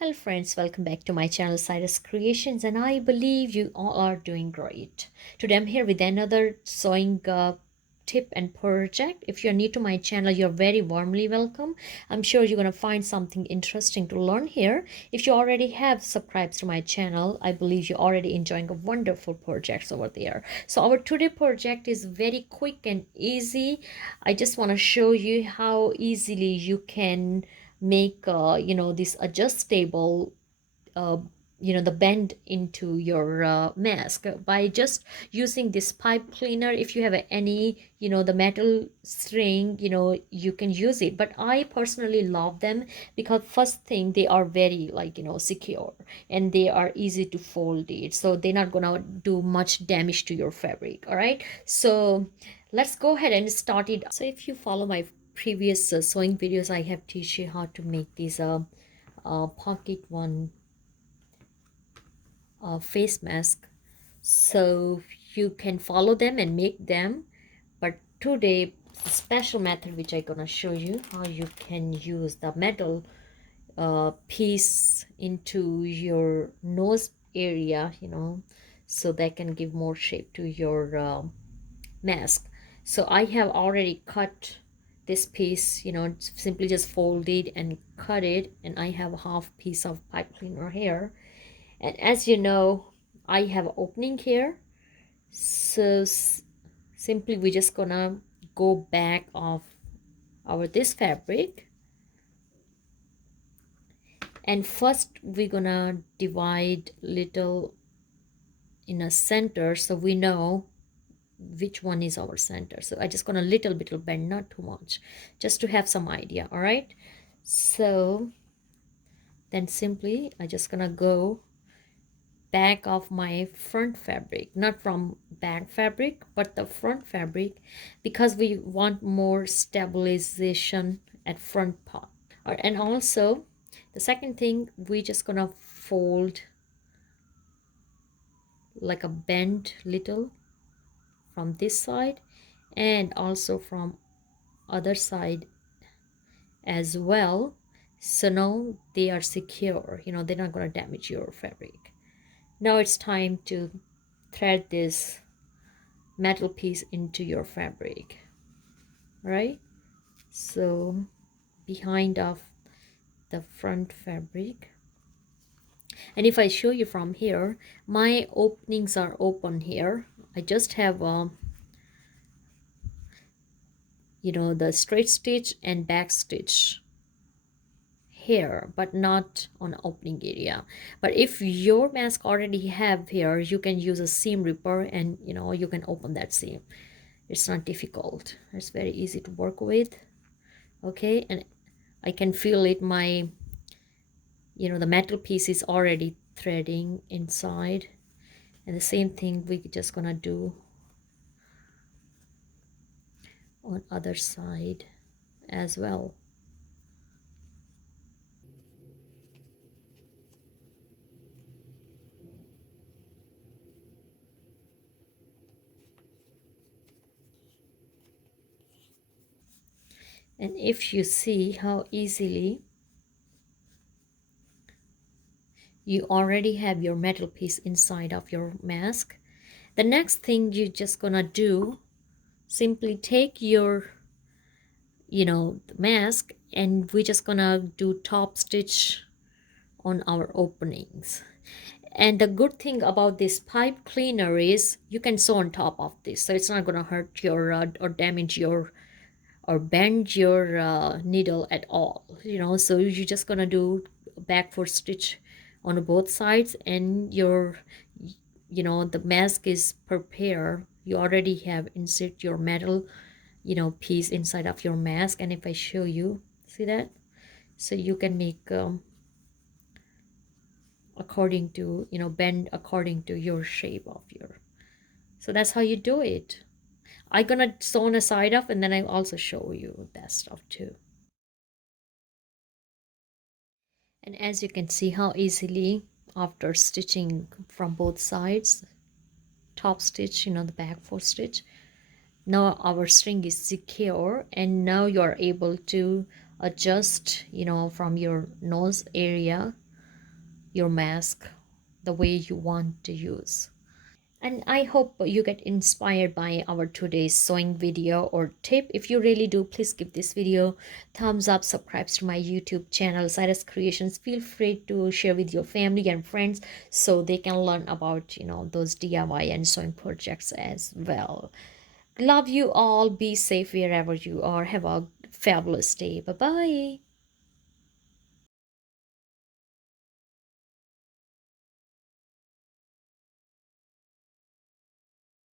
Hello friends, welcome back to my channel Cyrus Creations, and I believe you all are doing great. Today I'm here with another sewing tip and project. If you're new to my channel, you're very warmly welcome. I'm sure you're going to find something interesting to learn here. If you already have subscribed to my channel, I believe you're already enjoying a wonderful projects over there. So our today project is very quick and easy. I just want to show you how easily you can make this adjustable uh, the bend into your mask by just using this pipe cleaner. If you have any the metal string, you can use it, but I personally love them because first thing, they are very secure, and they are easy to fold it, so they're not gonna do much damage to your fabric. All right, so let's go ahead and start it. So if you follow my previous sewing videos, I have teach you how to make these pocket one face mask, so you can follow them and make them. But today, the special method which I'm gonna show you how you can use the metal piece into your nose area, so that can give more shape to your mask. So I have already cut this piece, simply just fold it and cut it, and I have a half piece of pipe cleaner here. And as you know, I have opening here, so simply we're just gonna go back of our this fabric, and first we're gonna divide little in a center so we know which one is our center. So I just gonna little bit bend, not too much, just to have some idea. All right, so then simply I just gonna go back of my front fabric, not from back fabric but the front fabric, because we want more stabilization at front part. And also the second thing, we just gonna fold like a bend little from this side and also from other side as well, so now they are secure, they're not going to damage your fabric. Now it's time to thread this metal piece into your fabric, right? So behind of the front fabric, and if I show you from here, my openings are open here. I just have the straight stitch and back stitch here, but not on opening area. But if your mask already have here, you can use a seam ripper, and you can open that seam. It's not difficult, it's very easy to work with. Okay, and I can feel it, my the metal piece is already threading inside, and the same thing we just gonna do on other side as well. And if you see how easily you already have your metal piece inside of your mask, the next thing you're just gonna do, simply take your mask, and we're just gonna do top stitch on our openings. And the good thing about this pipe cleaner is you can sew on top of this, so it's not gonna hurt your or damage your or bend your needle at all, so you're just gonna do back four stitch on both sides, and your the mask is prepared. You already have insert your metal piece inside of your mask. And if I show you, see that, so you can make according to bend according to your shape of your, so that's how you do it. I'm gonna sew on the side up, and then I also show you that stuff too. And as you can see how easily, after stitching from both sides, top stitch, the back four stitch, now our string is secure, and now you're able to adjust from your nose area your mask the way you want to use. And I hope you get inspired by our today's sewing video or tip. If you really do, please give this video thumbs up, subscribe to my YouTube channel, Cyrus Creations. Feel free to share with your family and friends so they can learn about, those DIY and sewing projects as well. Love you all. Be safe wherever you are. Have a fabulous day. Bye bye.